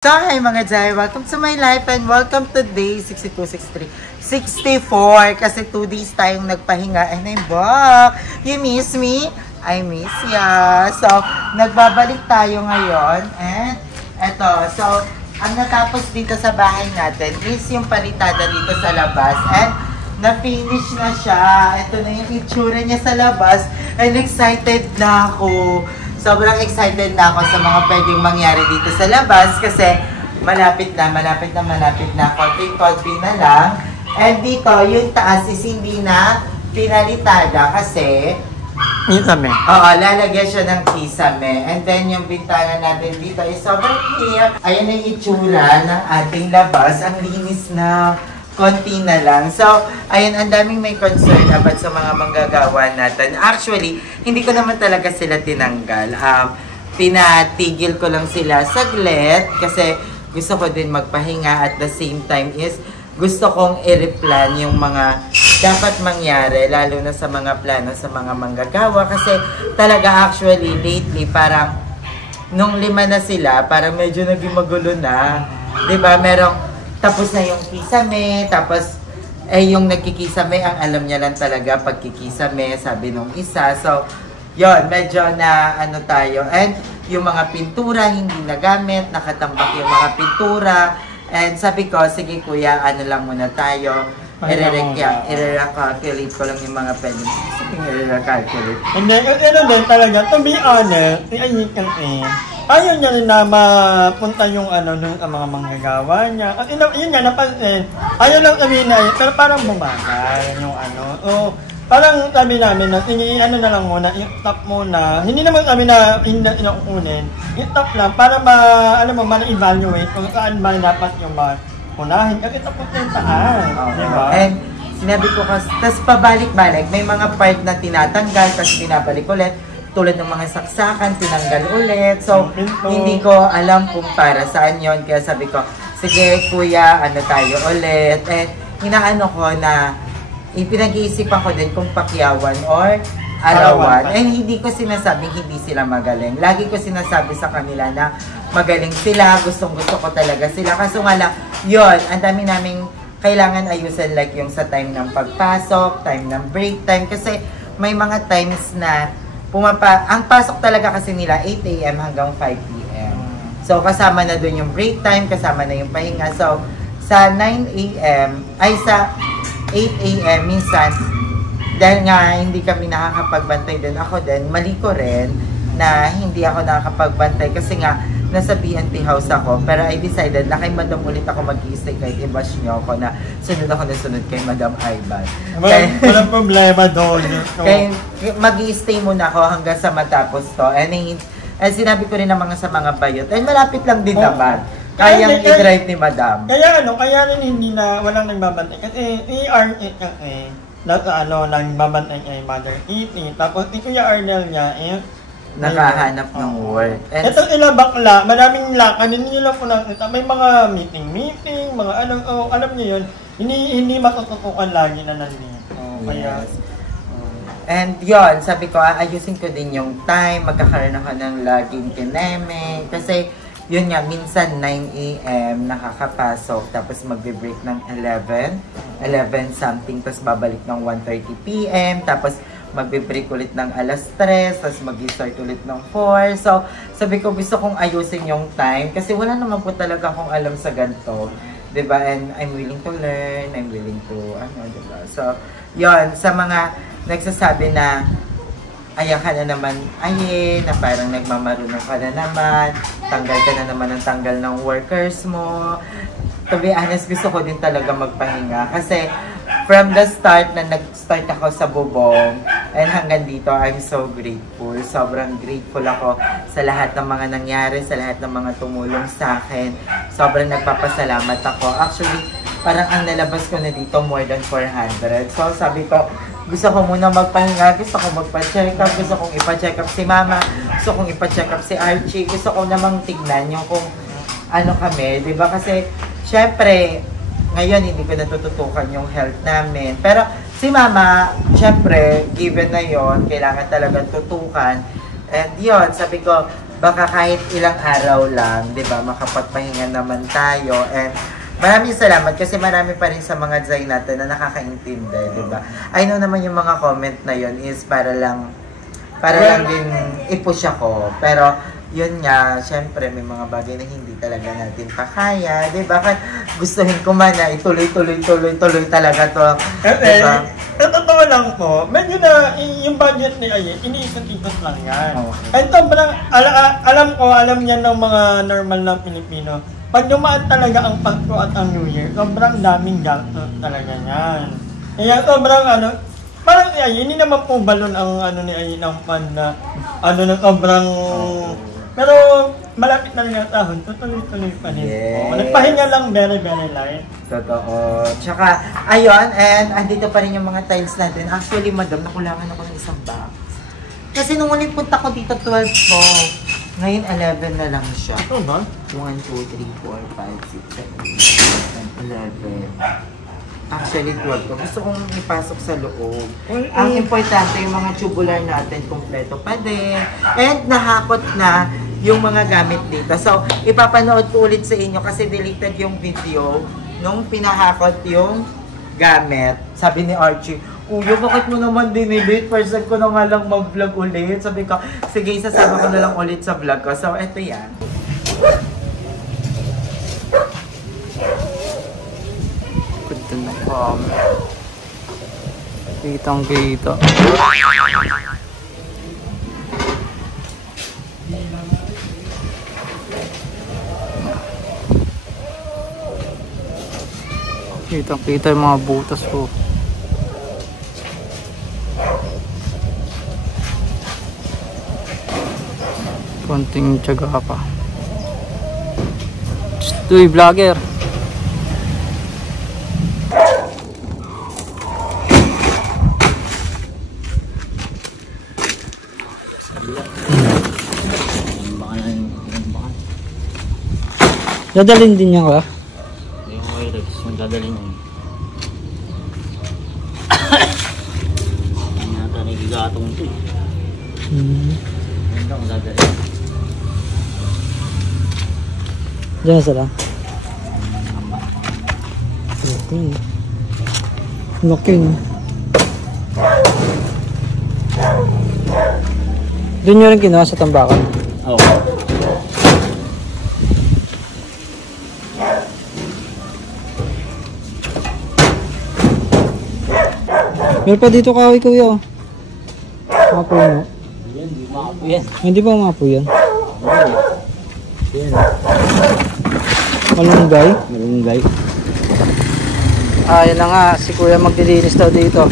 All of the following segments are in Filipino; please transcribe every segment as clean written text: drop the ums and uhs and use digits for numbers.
So, hi mga Jai, welcome to my life and welcome to day 62, 63, 64 kasi 2 days tayong nagpahinga and I'm back. You miss me? I miss ya. So, nagbabalik tayo ngayon and eto, so, ang natapos dito sa bahay natin is yung palitada dito sa labas and na-finish na siya. Ito na yung itsura niya sa labas and excited na ako. Sobrang excited na ako sa mga pwedeng mangyari dito sa labas kasi malapit na. Konting-konti na lang. And dito, yung taas is hindi na pinalitada kasi kisame. Oo, lalagyan siya ng kisame. And then yung bintana natin dito is sobrang clear. Ayan ang itsura ng ating labas. Ang linis na. Konti na lang. So, ayun, ang daming may concern about sa mga manggagawa natin. Actually, hindi ko naman talaga sila tinanggal. Pinatigil ko lang sila saglit kasi gusto ko din magpahinga at the same time is gusto kong i-replan yung mga dapat mangyari, lalo na sa mga plano sa mga manggagawa. Kasi talaga actually, lately, parang nung 5 na sila, parang medyo naging magulo na. Diba? Merong tapos na yung kisame, tapos yung nagkikisame, ang alam niya lang talaga pagkikisame, sabi nung isa. So, yon medyo na ano tayo. And yung mga pintura, hindi nagamit, nakatambak yung mga pintura. And sabi ko, sige kuya, ano lang muna tayo. I-recalculate ko lang yung mga pwede. I-recalculate. Hindi, ano din talaga, to be honest, ayaw niya rin na mapunta yung ano ng mga manggagawa niya. At yun nga, napansin, ayaw lang sabihin na pero parang bumagal yung ano. O, parang sabi namin na, ano na lang muna, i-top muna. Hindi naman kami na inakukunin. I-top lang para alam mo, ma-evaluate kung saan ba dapat yung unahin. Kasi tapos yung taas. Diba? And sinabi ko kasi, tas pabalik-balik, may mga part na tinatanggal, tas binabalik ulit. Tulad ng mga saksakan, tinanggal ulit. So, hindi ko alam kung para saan yon. Kaya sabi ko, sige kuya, ano tayo ulit. And inaano ko na, pinag-iisipan ko din kung pakyawan or arawan. And hindi ko sinasabing hindi sila magaling. Lagi ko sinasabi sa kanila na magaling sila, gustong-gusto ko talaga sila. Kaso nga lang, yun, ang dami naming kailangan ayusin like yung sa time ng pagpasok, time ng break time. Kasi may mga times na ang pasok talaga kasi nila 8 AM hanggang 5 PM. So, kasama na dun yung break time, kasama na yung pahinga. So, sa 9 AM, ay sa 8 AM, minsan, dahil nga hindi kami nakakapagbantay din ako din, mali ko rin na hindi ako nakakapagbantay kasi nga, nasa PNP house ako. Pero I decided na kay Madam ulit ako mag-i-stay kahit i-bash nyo ako na sunod ako na sunod kay Madam Ivan. Walang problema doon. Kaya mag-i-stay muna ako hanggang sa matapos to. And sinabi ko rin naman sa mga bayot. And malapit lang din naman. Kayang i-drive ni Madam. Kaya rin hindi na walang nagbabantay. Kasi nagbabantay kay Mother E.T. Tapos si Kuya Arnel niya nakahanap ng work. And ito sila bakla, maraming lakan, hindi nyo lang po nakita. May mga meeting, mga alam nyo yun, hindi matututukan lagi na nandito. Kaya, and yun, sabi ko, ayusin ko din yung time, magkakaroon ako ng laging kineme. Kasi, yun nga, minsan 9 AM nakakapasok, tapos magbe-break ng 11 something, tapos babalik ng 1:30 PM, tapos magbe-break ulit ng 3:00, tapos mag-start ulit ng 4. So, sabi ko, gusto kong ayusin yung time kasi wala naman po talaga akong alam sa ganito. Diba? And I'm willing to learn, I'm willing to, diba? So, yon sa mga nagsasabi na, ayan ka na naman, na parang nagmamarunong ka na naman, tanggal ka na naman ng tanggal ng workers mo. To be honest, gusto ko din talaga magpahinga kasi from the start na nag-start ako sa bubong and hanggang dito, I'm so grateful. Sobrang grateful ako sa lahat ng mga nangyari, sa lahat ng mga tumulong sa akin. Sobrang nagpapasalamat ako. Actually, parang ang nalabas ko na dito more than 400. So sabi ko, gusto ko muna magpahinga, gusto ko magpa-check up, gusto kong ipa-check up si Mama, gusto kong ipa-check up si Archie, gusto ko namang tignan yung kung ano kami, di ba? Kasi, syempre, ngayon hindi ko natututukan yung health namin. Pero si Mama, syempre, given na yon, kailangan talagang tutukan. And yon, sabi ko, baka kahit ilang araw lang, di ba, makapagpahinga naman tayo. And maraming salamat kasi marami pa rin sa mga Zay natin na nakakaintindi, di ba? I know naman yung mga comment na yon is para lang din i-push ako. Pero yun nga, syempre may mga bagay na hindi talaga natin pakaya, di ba? Gustuhin ko man na ituloy talaga to. Diba? Totoo lang po, medyo na yung budget ni Aye, iniikot-ikot lang yan. Okay. Ito, alam niya ng mga normal na Pilipino. Pag dumaan talaga ang Pasko at ang New Year, sobrang daming gastos talaga yan. Kaya sobrang parang ni Aye, hindi naman po balon ang ni Aye ng pan na na sobrang... Pero malapit na rin ang tahon, tutuloy-tuloy pa rin. Yes. Nagpahinga lang, very light. Totoo. Tsaka, ayun, and andito pa rin yung mga tiles natin. Actually, madam, nakulangan ako ng isang box. Kasi nung ulit punta ko dito, 12 po. Ngayon, 11 na lang siya. Ito ba? 1, 2, 3, 4, 5, 6, 7, 11. Actually, 12 ko. Gusto kong ipasok sa loob. Ang importante, yung mga tubular natin, kompleto pa din. And nahakot na yung mga gamit dito. So, ipapanood ko ulit sa inyo kasi deleted yung video nung pinahakot yung gamit. Sabi ni Archie, Kuya, bakit mo naman dinelete? First time ko na nga lang mag-vlog ulit. Sabi ko, sige, isasama ko na lang ulit sa vlog ko. So, eto yan. Ganda na kami. Kitang-kita. Kitang-kita yung mga butas ko. Konting tiyaga pa. Uy, vlogger. Dadalhin din niya ka? Yung Wirex, yung dadalhin niya. Ang yata nagigatong ito eh. Yan lang dadalhin. Diyan na sila. Okay. Laki no. Doon nyo rin ginawa sa tambakan. Oo. Meron pa dito kahoy kuya. Mapo no? Yan, di makapo yan. Hindi ba mapo yan? Yan. Malunggay? Malunggay. Ayun na nga, si kuya maglilinis daw dito.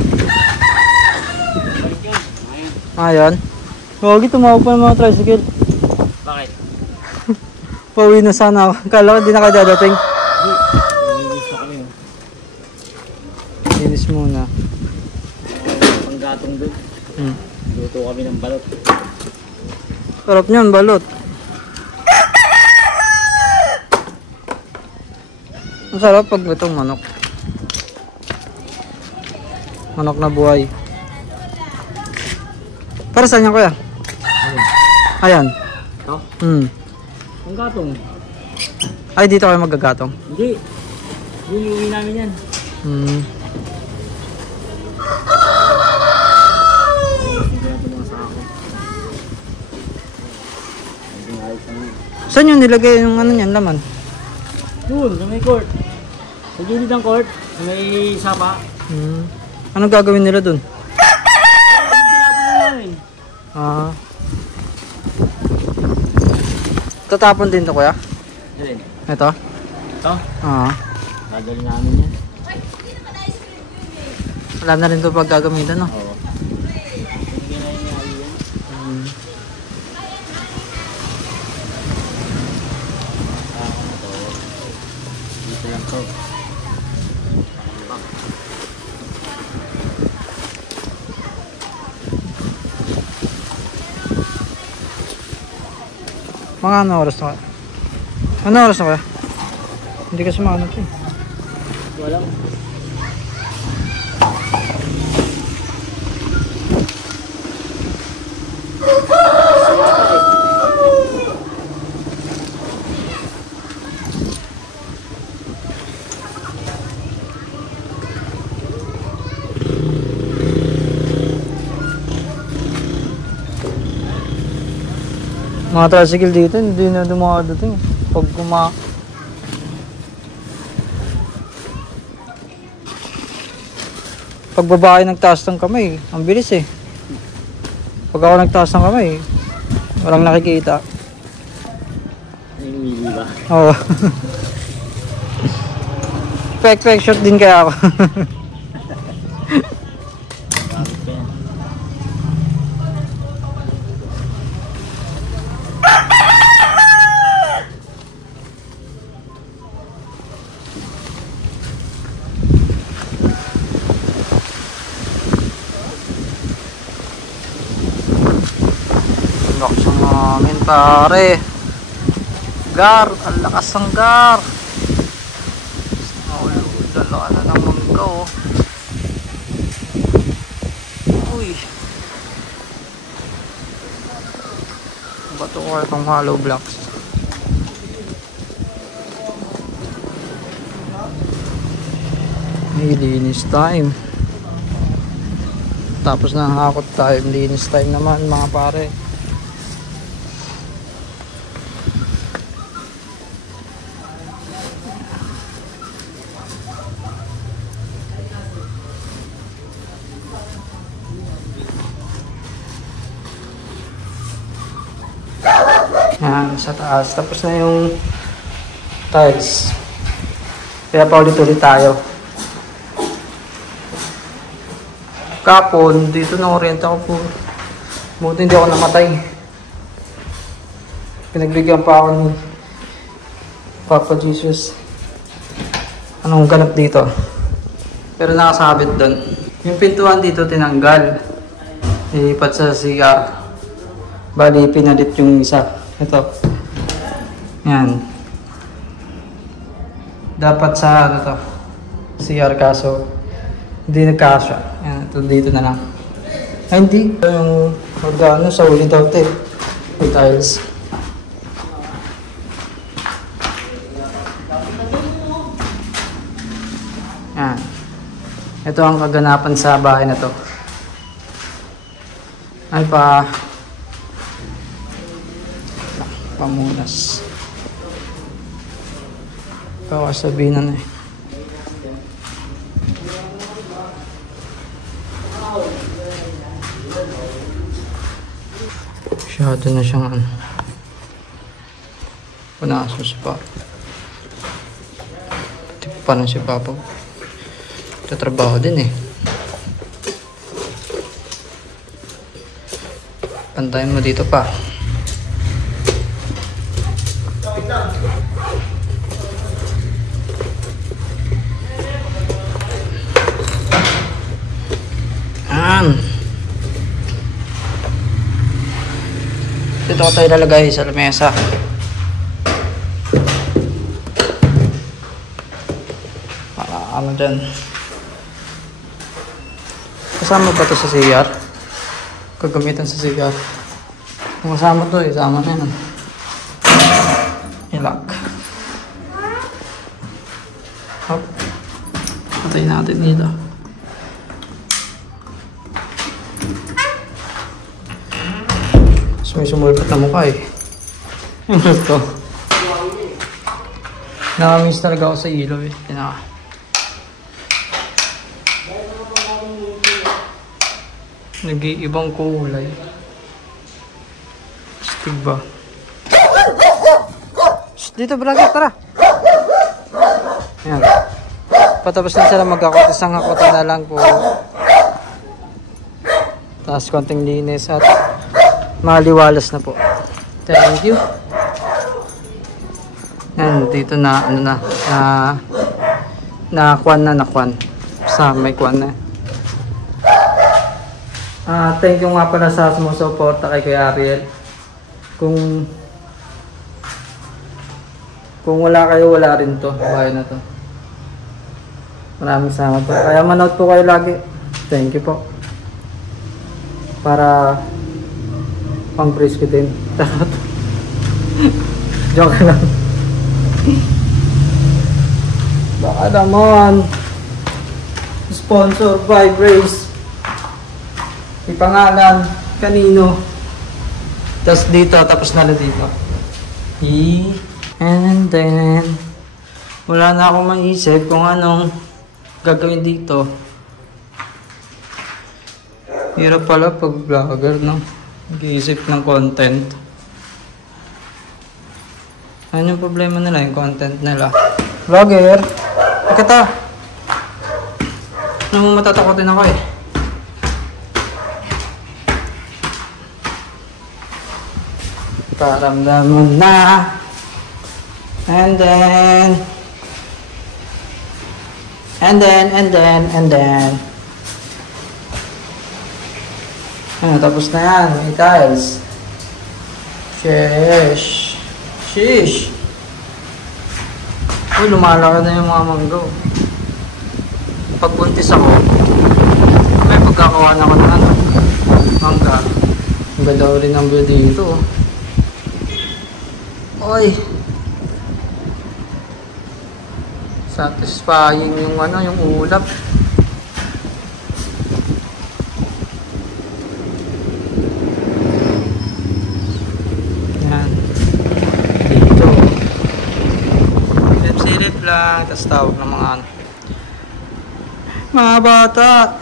Ayun. Huwag tumawag pa ng mga tricycle. Bakit? Pauwi na sana ako. Kala ko hindi na kayo dadating. Nilinis pa kami. Linis muna. Panggatong doon. Luto kami ng balot. Sarap niyan, balot. Ang sarap pag itong manok. Manok na buhay. Para saan yan kuya? Ayan. Ito? Panggatong. Ay, dito kayo magagatong. Hindi. Uwi namin yan. Saan yung nilagay yung ano niyan, laman? Doon, sa may court. Sa gilid ng court, sa may sapa. Anong gagawin nila dun? Namin. Tatapon din to kuya? Diyan. Ito? Ito? Dadali namin yan. Wala na rin to pag gagamitan, no? Oo. Hindi na yung nari yan. Ako na to. Dito lang to. Mga ano oras na kuya? Ano oras na kuya? Hindi kasi mga ano to eh. Walang. Mga tricycle dito, hindi na dumadating. Pag Pag babae nagtaas ng kamay, ang bilis eh. Pag ako nagtaas ng kamay, walang nakikita. Namimili ba? Oo. Fake shot din kaya ako. Lakas ang namin pare. Gar, ang lakas ng gar. Dala na ng mangga oh. Uy. Bato ko itong hollow blocks. Ay, linis time. Tapos na hakot tayo. Linis time naman mga pare. Yan, sa taas. Tapos na yung tiles. Kaya pa ulit-ulit tayo. Kapon, dito na-orient ako po. Buti hindi ako namatay. Pinagbigyan pa ako ni Papa Jesus. Anong ganap dito? Pero nakasabit doon. Yung pintuan dito tinanggal. Ilipat sa CR. Bali, pinalit yung isa. Ito. Yan. Dapat sa ano to, CR kaso hindi nagkasya. Yan, ito dito na lang. Ay, hindi. Yung magano sa uli daw ito eh. Yung tiles. Yan. Ito ang kaganapan sa bahay na to. Ay pa. Pamunas. Kawasabi na eh. Masyado na siyang ano. Panasos pa. Tipo pa na si Papa. Tatrabaho din eh. Pantayin mo dito pa. Dito ko tayo lalagay sa lamesa. Para ano dyan. Kasama ba ito sa CR? Kagamitan sa CR. Kung kasama ito, isama na yun. I-lock. Hop. Patayin natin dito. May sumulpat na mukha eh. Yung ito. Nakamiss talaga ako sa ilaw eh. Nag-iibang kulay. Stig ba? Dito vlogger, tara! Ayan. Patapos na sila magkakot. Isang hakotan na lang po. Tapos konting linis at maliwalas na po. Thank you. Yan, dito na, ano na, nakwan. Sa may kwan na. Thank you nga pala sa sumusuporta kay Kuya Ariel. Kung wala kayo, wala rin to. Bahay na to. Maraming salamat po. Kaya manood po kayo lagi. Thank you po. Para pang praise ko din. Joke lang. Baka naman. Sponsor by Grace. Ipangalan kanino. Tapos dito, tapos na dito. And then, wala na akong maisip kung anong gagawin dito. Hirap pala pag vlogger, no? Nag-iisip ng content. Ano yung problema nila? Yung content nila. Vlogger! Pakita! Ano mo matatakotin ako eh? Paramdam mo na. And then. Tapos na yan. May tiles. Sheesh. Uy, lumalaki na yung mga manggaw. Pag buntis ako, may pagkakawa na ako ng mangga. Ang ganda rin ang view dito. Oy. Satisfying yung yung ulap. Yan. Dito. Silip lang. Tapos tawag ng mga bata.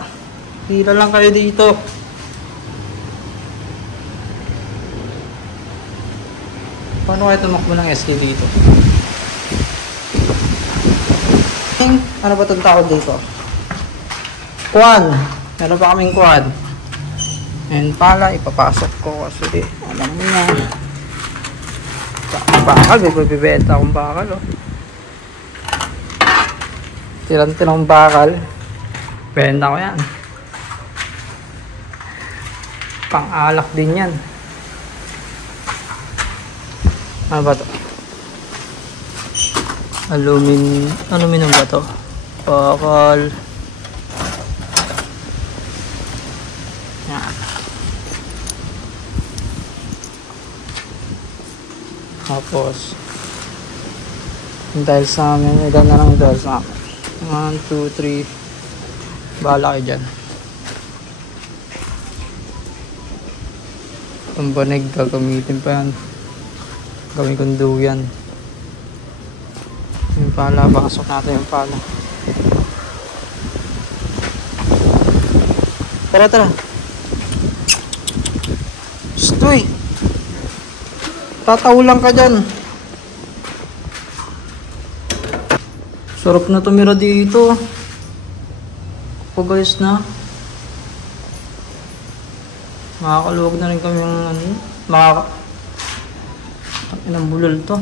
Hila lang kayo dito. Paano kayo tumakbo ng SK dito? Ano ba itong tawag dito? Kwan. Meron pa kaming kwan. And pala, ipapasok ko kasi alam mo na. Bakal, bibenta akong bakal, oh. Tirang bakal. Benta ko yan. Pang-alak din yan. Ano ba ito? Aluminum ba ito? Bakal. Yan. Tapos yung tiles namin, ilan na lang yung tiles namin. 1, 2, 3. Bahala kayo dyan. Ang banig, gagamitin pa yan. Gawin kong duyan. Yung pala, pasok natin yung pala. Tara. Stoy! Tataw lang ka dyan. Sarap na tumira dito. Guys na. Makakaluwag na rin kami yung ilang bulol to.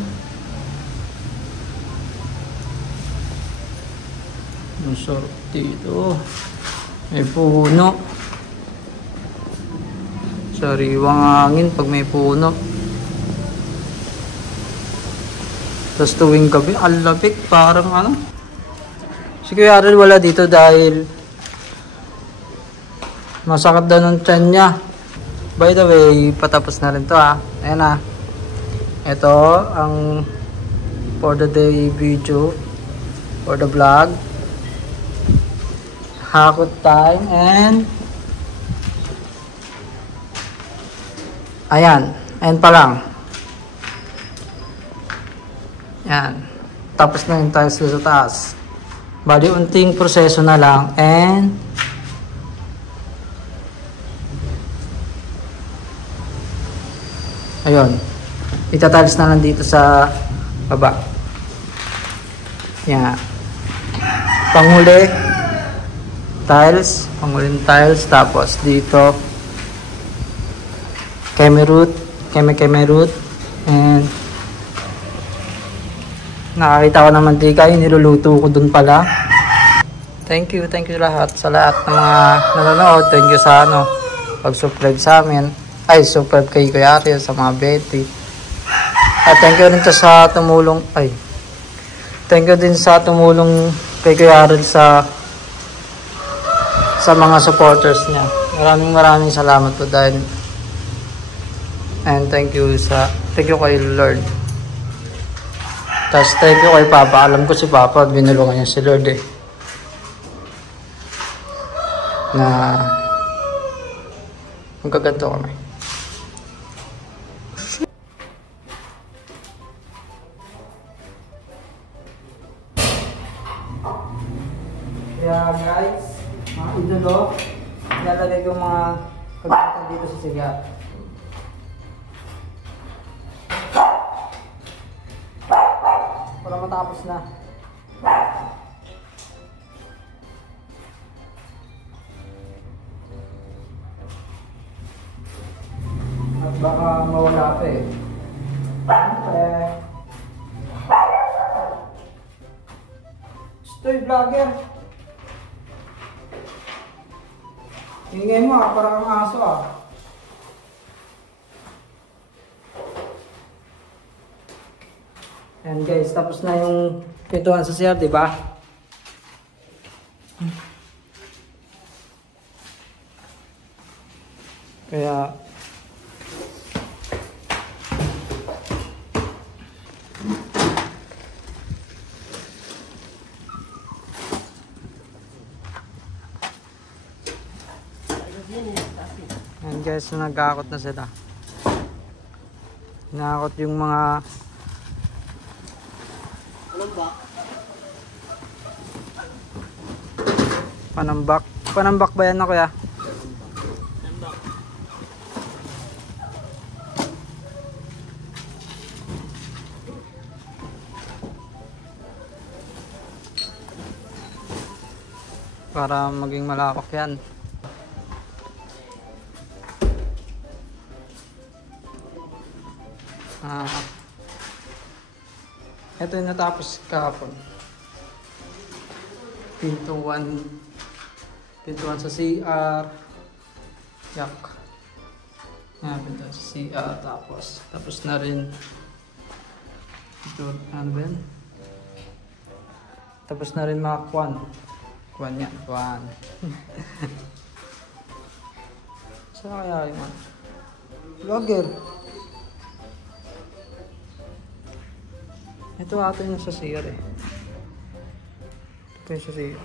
Ang sarap dito. May puno. Sariwang hangin pag may puno. Tapos tuwing gabi, alabik, parang Si Kuya Arel wala dito dahil masakit daw ng tiyan niya. By the way, patapos na rin to Ayan na. Ito ang for the day video, for the vlog. Hakot time and ayan pa lang. Yan. Tapos na yung tiles sa taas. Bali, unting proseso na lang and ayun. Itatiles na lang dito sa baba. Yan. Panghuli tiles, panghuling tiles, tapos dito keme root, and nakakita ko ng mantika, yung niluluto ko dun pala. Thank you lahat sa lahat ng mga nanonood. Thank you sa pag-subscribe sa amin. Subscribe kay Kuya Ariel, sa mga Betty. At thank you rin sa tumulong. Thank you din sa tumulong kay Kuya Ariel sa mga supporters niya. Maraming salamat po dahil. And thank you kay Lord. Tapos thank you kay Papa. Alam ko si Papa, binulungan niya si Lord na magkaganto kami. Kaya guys, mga idolo, ilalagay ko mga kagamitan dito sa sigat. Para matapos na. At baka mawala pa eh. Stoy vlogger! Ingay mo parang ang aso Ayan guys, tapos na yung pintuan sa CR, di ba? Kaya ayan guys, nag-aakot na sila. Inaakot yung mga panambak. Panambak ba yan na kuya? Para maging malawak yan. Ito yung natapos kahapon. Pintuan sa CR. Yak. Pintuan sa CR. Tapos na rin ito, ano ba yan? Tapos na rin mga kwan yan. Saan kaya yung vlogger? Ito ato yung sa CR eh. Ito yung sa CR.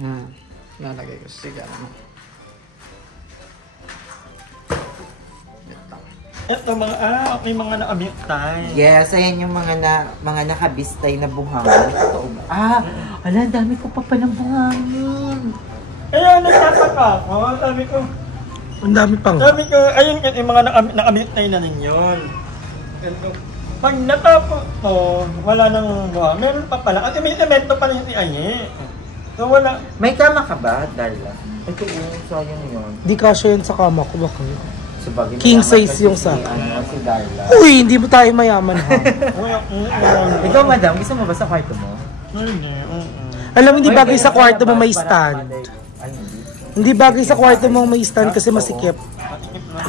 Yan. Nalagay ko sa CR naman. Ito mga, may mga naabitay. Yes, ayan yung mga nakabistay na buhangin. Totoo ba? Ala, dami ko pa ng buhangin. Kaya nagtataka ako, sabi ko, Ang dami pang. sabi ko, ayun yung mga naabitay na ninyon. Pag natapos ko, wala nang buha. Meron pa pala. At may semento pa rin si Aye. So wala. May kama ka ba, Darla? Ito sayang yun. Di kasya yun sa kama ko baka. Sabagay, King mayaman size kasi yung sa- si Darla. Uy, hindi mo tayo mayaman ha. Ikaw, madam, gusto mo ba sa kwarto mo? Hindi. Alam mo, hindi bagay Kaya sa kwarto mo para- may para- stand. Ay, hindi. Hindi bagay sa kwarto mo may stand kasi masikip.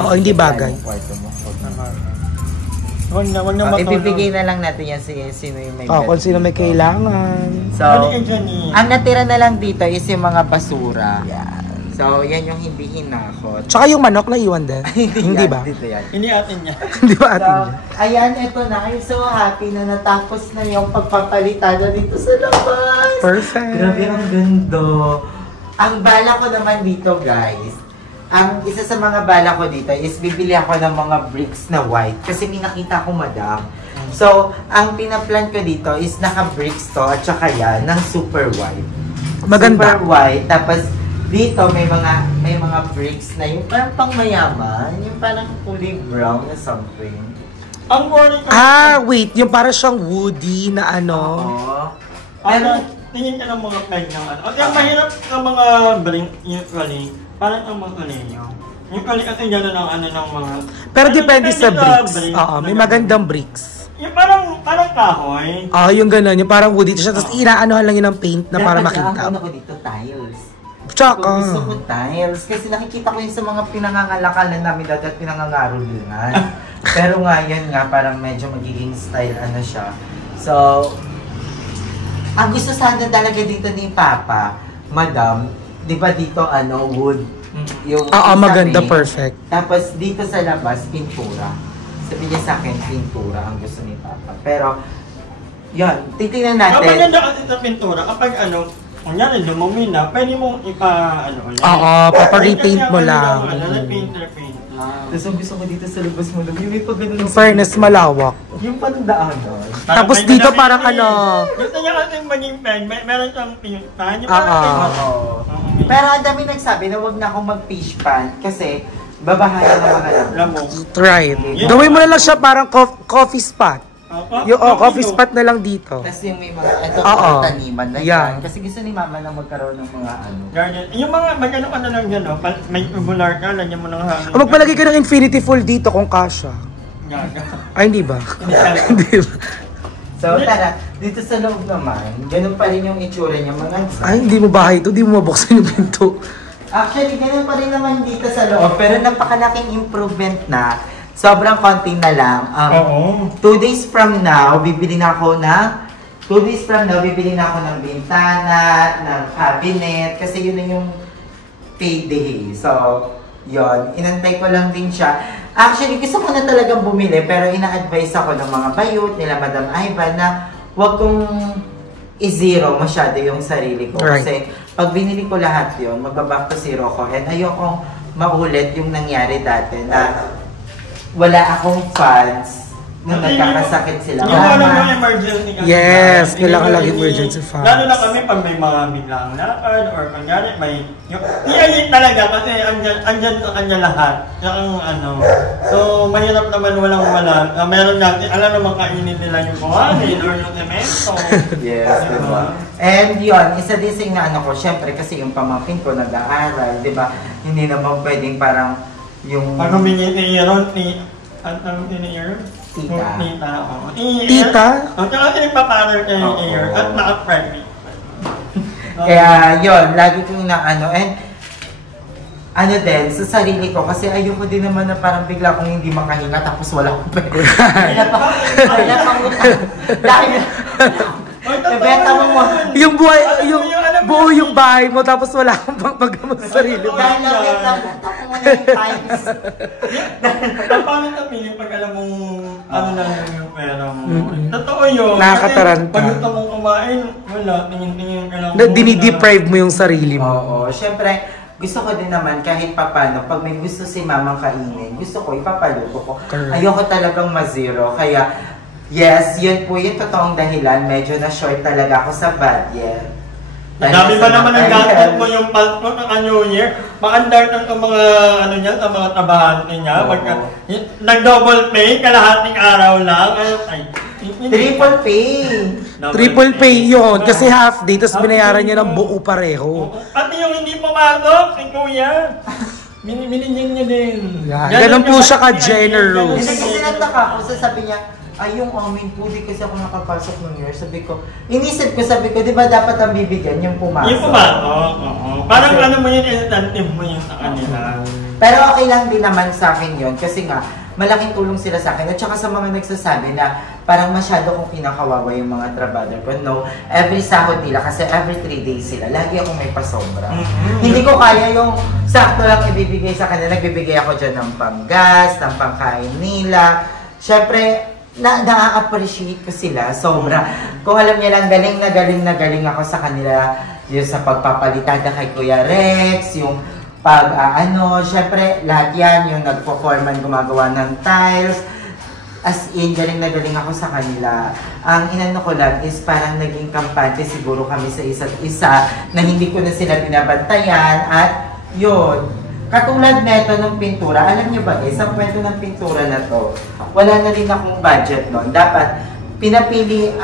Oo, hindi bagay. Yung kwarto mo. Wag na matulog. Ibibigay na lang natin yan sino yung may Kung sino may kailangan. So, Balik ka dyan eh. ang natira na lang dito is yung mga basura. So, yan yung hindi hinakot. Tsaka yung manok na iwan din. Hindi yan, ba? Dito yan. Hindi atin niya. Hindi ba atin So, yun? ayan, ito na. I'm so happy na natapos na yung pagpapalitan dito sa labas. Perfect. Grabe, ang ganda. Ang bala ko naman dito, guys, ang isa sa mga bala ko dito is bibili ako ng mga bricks na white. Kasi may nakita ko, madam. So, ang pinaplan ko dito is naka-bricks to at saka yan ng super white. Maganda. Super white. Tapos, dito may mga bricks na yung parang pang mayaman. Yung parang kulay brown na something. Ang morning Wait. Yung para siyang woody na ano. Oo. Pero, tingin ka ng mga peg ng ano. At yung mahirap ng mga brink, usually, parang ang mga kalinyo. Yung kali kasi gano'n ang ano ng mga... Pero depende sa bricks. bricks. Oo, may magandang bricks. Yung parang kahoy. Yung gano'n. Yung parang woody siya. Tapos inaanohan lang yun ng paint na para makita. Ang ko dito, tiles. Tsaka. Gusto ko tiles. Kasi nakikita ko yun sa mga pinangangalakalan namin dati at pinangangarulingan. Pero ngayon nga, parang medyo magiging style ano siya. So, ang gusto sana talaga dito ni Papa, Madam, di ba dito wood? Yung Maganda, isabi. perfect. Tapos dito sa labas, pintura. Sabi niya sa akin, pintura ang gusto ni Papa. Pero, yun, titingnan Kapag natin. ganda kasi sa pintura, kapag kunyari, dumumi na, pwede mong Oo, papa-repaint mo lang. Repaint lang. Tapos ang gusto ko dito sa labas mo, yung pag ganun In fairness, malawak. yung pandaan, no? Tapos dito parang ano. Gusto niya kasing maging pen, meron siyang pinuntahan. Pero ang dami nagsabi na huwag na akong mag-fish pan kasi babahayan ng mga lamok. Right. Gawin mo na lang siya parang coffee spot. Yung coffee spot na lang dito. Tapos yung may mga taniman na yan. Kasi gusto ni mama na magkaroon ng mga ano. Yung mga magano ka na lang yan, may tubular ka, lagyan mo ng hangin. Magpalagay ka ng infinity full dito kung kasha. Ay, hindi ba? Hindi ba? So tara, dito sa loob naman, ganun pa rin yung itsura niya mga. Ay, hindi mo bahay ito, hindi mo mabuksan yung pinto. Actually, ganun pa rin naman dito sa loob, pero napakalaking improvement na. Sobrang konti na lang. 2 days from now, bibili na ako ng bintana, ng cabinet, kasi yun na yung payday. So, yun. Inantay ko lang din siya. Actually, gusto ko na talagang bumili, pero ina-advise ako ng mga bayot nila Madam Ivan na huwag kong i-zero masyado yung sarili ko. Right. Kasi pag binili ko lahat yun, magbaback to zero ko. And ayokong maulit yung nangyari dati na wala akong funds nung nagkakasakit sila. Yung walang emergency kasi. Yes, kailangan lang emergency funds. Lalo na kami pag may mga biglang lakad or kunyari may... Iayit talaga kasi andyan sa kanya lahat. Yung So, mahirap naman walang-wala. Meron natin, alam naman kainin nila yung buhangin or yung semento. Yes, diba? And yun, isa din na ko, syempre kasi yung pamangkin ko nag-aaral, diba? Hindi naman pwedeng parang yung... Pag humingi ni Aaron, anong Aaron? Tita. Tita? Ang kasi nagpaparal kayo ni Aaron at naka-pregnant. Kaya yun, lagi kong inaano. And din, sa sarili ko, kasi ayoko din naman na parang bigla kong hindi makahinga tapos wala akong pwede. Wala pang utang. Dahil nabenta mo. Yung buhay, buo yung bahay mo tapos wala kang pagpagamot sa sarili mo. Dahil nabenta mo na yung times. Paano tapilin pag alam mong ano lang yung pera mo? Totoo yun. Nakakataranta. Pag gusto mong kumain, wala. Tingin-tingin ka lang. Dinideprive mo yung sarili mo. Oo, syempre, gusto ko din naman kahit papano, pag may gusto si mamang kainin, gusto ko ipapaluto ko. Ayoko talagang ma-zero. Kaya, yes, yun po yung totoong dahilan. Medyo na-short talaga ako sa budget. Dami pa naman ang gastos mo yung passport ng New Year. Maandar ng mga ang mga trabahante niya. Nag-double pay, kalahating araw lang. Triple pay. Triple pay yun. Kasi half day, tapos binayaran niya ng buo pareho. Pati yung hindi pumasok, si Kuya. Binigyan niya din. Ganun po siya ka-generous. Hindi kasi nataka ako, sabi niya, ay yung amin po, di kasi ako nakapasok ng year. Sabi ko, inisip ko, sabi ko, di ba dapat ang bibigyan yung pumasok? Yung pumasok, oo. Parang ano mo yun, incentive mo yun sa kanila. Pero okay lang din naman sa akin yun, kasi nga, malaking tulong sila sa akin. At saka sa mga nagsasabi na parang masyado kong kinakawawa yung mga trabador ko. No, every sahod nila, kasi every 3 days sila, lagi akong may pasobra. Hindi ko kaya yung sakto lang ibibigay sa kanila. Nagbibigay ako dyan ng panggas, ng pangkain nila. Siyempre, na-appreciate ko sila, sobra. Kung alam niya lang, galing na galing ako sa kanila, yung sa pagpapalitada kay Kuya Rex, yung syempre, lahat yan, yung nagpo-foreman gumagawa ng tiles, as in, galing na galing ako sa kanila. Ang inano ko lang is parang naging kampante siguro kami sa isa't isa, na hindi ko na sila binabantayan, at yun, katulad neto ng pintura, alam niyo ba guys, ang kwento ng pintura na to, wala na rin akong budget nun. Dapat,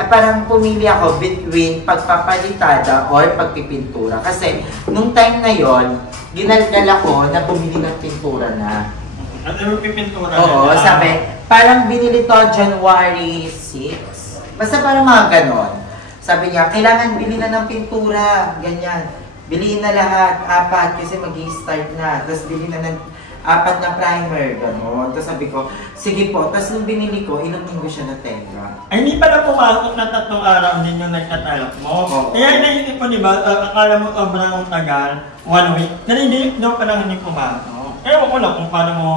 parang pumili ako between pagpapalitada or pagpipintura. Kasi, nung time na yon, ginalgal ako na bumili ng pintura na. At ano pipintura? Oo, sabi, parang binili to January 6. Basta parang mga ganon. Sabi niya, kailangan bili na ng pintura, ganyan. Bilihin na lahat, 4 kasi mag-i-start na. Tapos bilhin na ng 4 na primer, gano'n. Tapos sabi ko, sige po. Tapos nung binili ko, ilang linggo siya na tenga. Ay, hindi pala pumasok na 3 araw din yung nagtatalak mo. Oo. Kaya naisip mo, di ba, akala mo sobrang tagal, 1 week, na hindi daw pa lang hindi pumasok. Kaya wala ko lang kung paano mo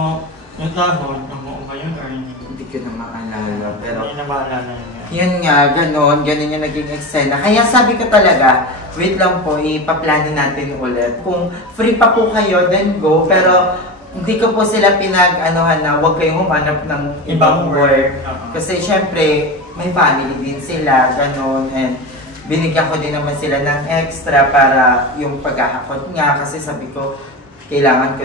yung sahod, kung mo ba yun or hindi. Hindi ko na maalala, pero... Hindi na maalala niya. Yun nga, ganun yung naging eksena. Kaya sabi ko talaga, wait lang po, ipaplanin natin ulit. Kung free pa po kayo, then go. Pero hindi ko po sila pinag-anohan na huwag kayong humanap ng ibang work. Kasi syempre, may family din sila, ganun. And binigyan ko din naman sila ng extra para yung paghahakot nga. Kasi sabi ko, kailangan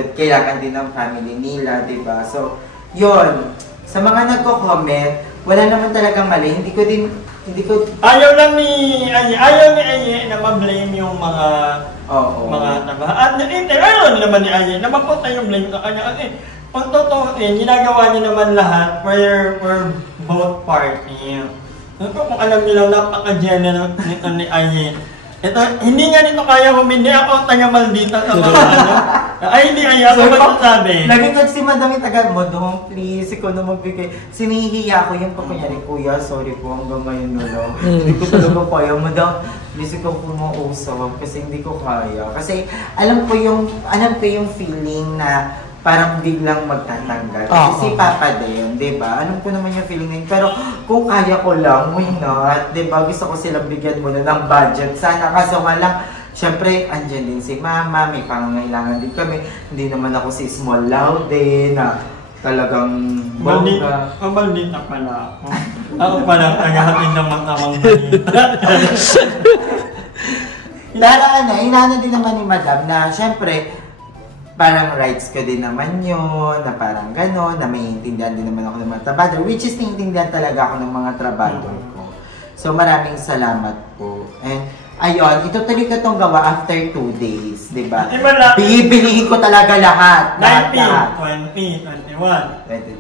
din ng family nila, diba? So, yun. Sa mga nagko-comment, wala naman talagang mali. Hindi ko... Ayaw ni Aye na ma-blame yung mga trabaho. At ayaw naman ni Aye na mapunta yung blame sa kanya. Kasi kung totoo ginagawa niya naman lahat for both parties. Kung alam niyo lang, napaka-generous nito ni Aye. Ito, hindi nga nito kaya humindi ako taga maldita sa mga Ay, hindi ayaw ko magsasabi. Lagi ko si Madam taga mo, don't please, ikaw na magbigay. Sinihiya ko yung kunyari, kuya, sorry po, hanggang ngayon no. Hindi ko talaga kaya, Madam, please ikaw pumausap kasi hindi ko kaya. Kasi alam ko yung feeling na parang biglang magtatanggal. Kasi si Papa din, di ba? Alam ko naman yung feeling na yun. Pero kung kaya ko lang, why not? Di ba? Gusto ko silang bigyan muna ng budget. Sana kaso nga lang, syempre, andyan din si Mama, may pangangailangan din kami. Hindi naman ako si Small Laude na talagang bongga. Maldita pala ako. Ako pala, tagahatin naman namang balita. Inaano din naman ni Madam na syempre, parang rights ko din naman yun, na parang gano'n, na may intindihan din naman ako ng mga trabador, which is naiintindihan talaga ako ng mga trabador ko. So maraming salamat po. And ayun, itutuloy ko itong gawa after 2 days, di ba? Bibilihin ko talaga lahat. 19, 20, 21.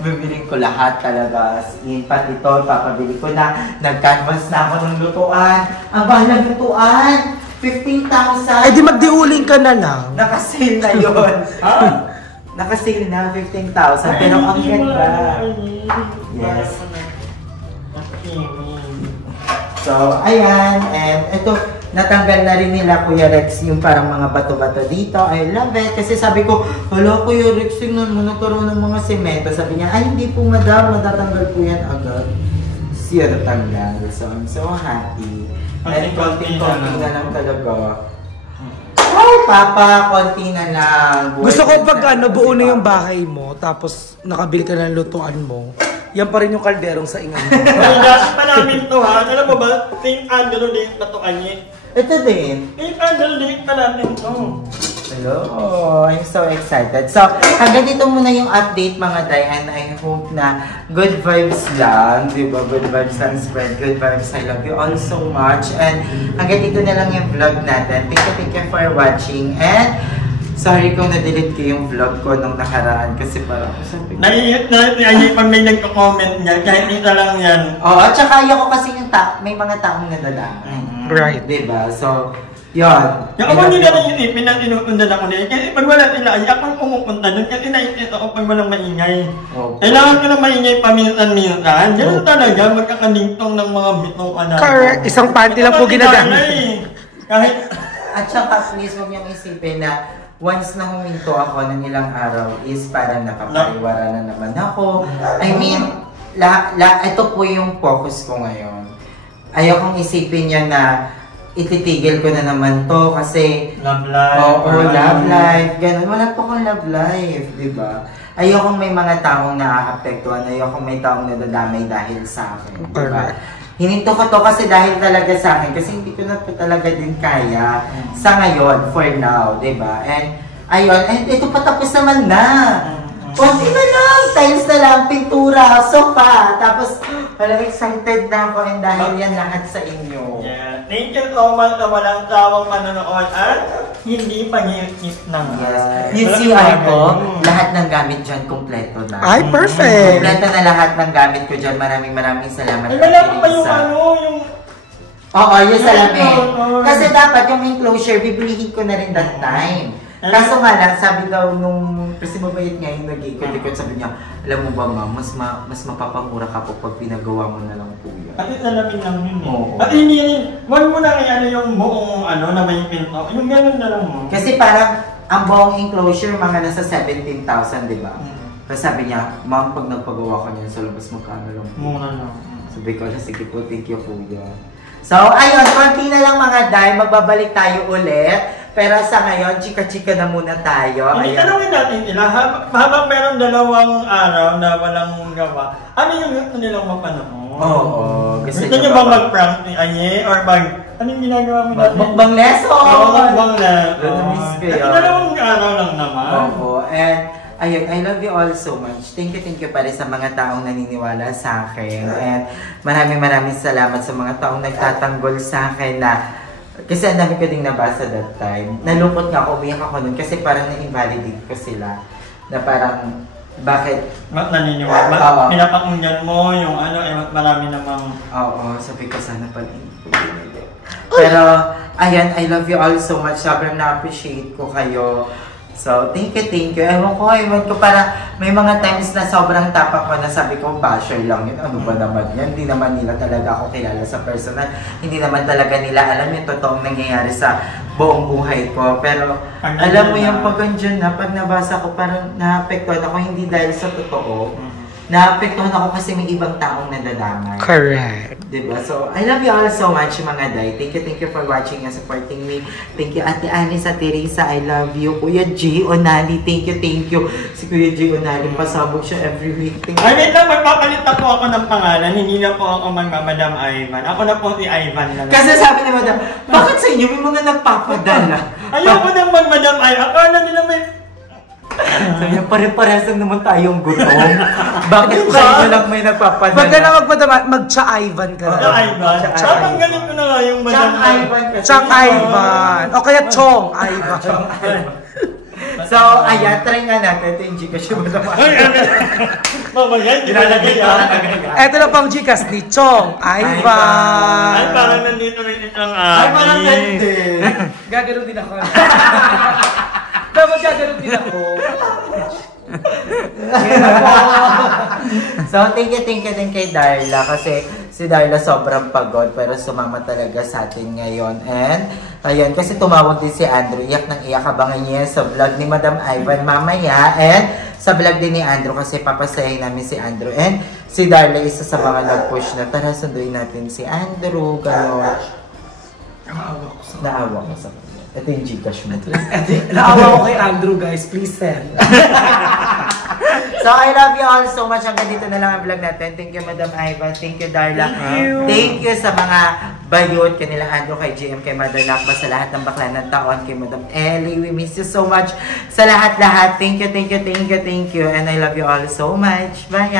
Bibilihin ko lahat talaga. As in, pati ito, papabili ko na. Nag-canvas na ako ng lutuan. Ang bahal ng lutuan! 15,000. Eh di magdiuling ka na lang. Nakasale na yun. Nakasale na 15,000. Pero ang ganda. Yes. So, ayan. And ito, natanggal na rin nila Kuya Rex yung parang mga bato-bato dito. I love it. Kasi sabi ko, hala Kuya Rex, tingnan mo nagkaroon ng mga semento. Sabi niya, ay hindi po madam, matatanggal po yan agad. Siya natanggal. So, I'm so happy. And konti na lang talaga. Oh, Papa, konti na lang. Gusto ko pag buo na yung bahay mo, tapos nakabili ka ng lutuan mo, yan pa rin yung kalderong sa ingan mo. Dati pa namin to ha. Alam mo ba, St. Angelo din natuan niya. Ito din. St. Angelo din pa namin to. Hello, I'm so excited. So, hanggang dito muna yung update mga day, and I hope na good vibes lang, di ba? Good vibes lang spread, good vibes. I love you all so much. And hanggang dito na lang yung vlog natin. Thank you for watching. And sorry kung na-delete ko yung vlog ko nung nakaraan kasi parang sabi ko. Naiit pag may nagko-comment niya, kahit isa lang yan. Oo, at saka ayaw ko kasi yung may mga taong nadadaan. Right. Diba? So, yun. Yung ako nila na yung ipin na tinutundan ako nila. Kasi pag wala sila, ay ako pumupunta doon kasi naiit ako pag walang maingay. Okay. Kailangan ko ng maingay paminsan-minsan. Ganun talaga, magkakalingtong ng mga bitong ka natin. Correct. Isang panty lang po ginagamit. Kahit... At saka, please huwag niyong isipin na once na huminto ako ng ilang araw is parang nakapariwara na naman ako. I mean, ito po yung focus ko ngayon. Ayokong isipin niya na ititigil ko na naman to kasi love life. Oo, love life. Ganun. Wala po akong love life, di ba? Ayokong may mga taong naaapektuhan. Ayokong may taong nadadamay dahil sa akin. Di ba? Hininto ko to kasi dahil talaga sa akin. Kasi hindi ko na po talaga din kaya sa ngayon, for now, di ba? And ayun, and ito patapos naman na. Konti na lang, tiles na lang, pintura, sofa. Tapos, wala excited na ako and dahil yan lahat sa inyo. Yeah. Thank you so much sa walang sawang manonood at hindi pag-iisip ng Yung CR ko, lahat ng gamit dyan, kompleto na. Ay, perfect! Kompleto na lahat ng gamit ko dyan. Maraming salamat. Ay, wala ko pa yung yung... Oo, yung salamin. Kasi dapat yung enclosure, bibilihin ko na rin that time. Kaso nga lang, sabi daw nung kasi mabait nga yung nag-ikot-ikot, sabi niya, alam mo ba ma'am, mas mapapamura ka po pag pinagawa mo na lang po yan. Pati salamin lang yun eh. Oo. At wag mo na kay yung buong na may pinto. Yung gano'n na lang mo. Kasi parang ang buong enclosure mga nasa 17,000, di ba? Tapos sabi niya, ma'am, pag nagpagawa ka niyan sa labas, magkano lang? Muna lang. Sabi ko, sige po, thank you, kuya. So, ayun, konti na lang mga day, magbabalik tayo ulit. Pero sa ngayon, chika-chika na muna tayo. Hindi, tanongin natin nila, habang meron 2 araw na walang gawa, ano yung gusto nilang mapanood? Oo. Gusto niyo ba mag-prank ni Anye? Or anong ginagawa mo natin? Mukbang lesson! Oo, mukbang lesson. Namiss ko yun. Ito 2 araw lang naman. Oo, and ayun, I love you all so much. Thank you pa rin sa mga taong naniniwala sa akin. And maraming salamat sa mga taong nagtatanggol sa akin na kasi ang dami ko ding nabasa that time. Nalungkot nga ako, umiyak ako nun kasi parang na-invalidate ko sila. Na parang, bakit? Naniniwala. Pinapakinggan mo yung marami namang... Oo, sabi ko sana pala. Pero, ayan, I love you all so much. Sobrang na-appreciate ko kayo. So, thank you. Ewan ko, para may mga times na sobrang tapak ko na sabi ko, basher lang yun. Ano ba naman yan? Hindi naman nila talaga ako kilala sa personal. Hindi naman talaga nila alam yung totoong nangyayari sa buong buhay ko. Pero, alam mo yung pag andyan na, pag nabasa ko, parang naapektuhan ako, hindi dahil sa totoo. Naapektuhan ako kasi may ibang taong nadadamay. Correct. Diba? So, I love you all so much, mga day. Thank you for watching and supporting me. Thank you, Ate Alice, Ate Teresa, I love you. Kuya G. Onali, thank you. Si Kuya G. Onali, pasabog siya every week. Ay, wait lang, magpapalit na po ako ng pangalan. Hindi na po ako Madam Ivan. Ako na po si Ivan lang. Kasi sabi ni Madam, bakit sa inyo may mga nagpapadala? Ayoko nang Madam Ivan. Akala nila may... Sabi niya, pare-parehas lang naman tayong gutom. Bakit sa inyo lang may nagpapadala? Wag ka na magcha-Ivan ka na. Ivan. Tatanggalin ko na nga yung Madam Ivan. Chang Ivan. O kaya Chong Ivan. So, ayan, try nga natin. Ito yung Gcash mo naman. Mamagay, nilalagay yan. Eto na pang Gcash ni Chong Ivan. Ay, parang nandito rin itong Ay, parang ganda. Gagano din ako. Dapat gagano din ako. So, thank you din kay Darla kasi si Darla sobrang pagod pero sumama talaga sa atin ngayon. And, ayun, kasi tumawag din si Andrew. Iyak ng iyak, abangan niya sa vlog ni Madam Ivan mamaya. And, sa vlog din ni Andrew kasi papasahin namin si Andrew. And, si Darla isa sa mga nag-push na tara, sunduin natin si Andrew. Gano'n. Naawa ko sa kanya. Ito yung Gcash mo. Naawa ko kay Andrew, guys. Please send. So, I love you all so much. Hanggang dito na lang ang vlog natin. Thank you, Madam Ivan. Thank you, Darla. Thank you sa mga bayot, kanila Andrew, kay GM, kay Mother Lakba, sa lahat ng bakla ng taon, kay Madam Ellie. We miss you so much. Sa lahat-lahat. Thank you. And I love you all so much. Bye.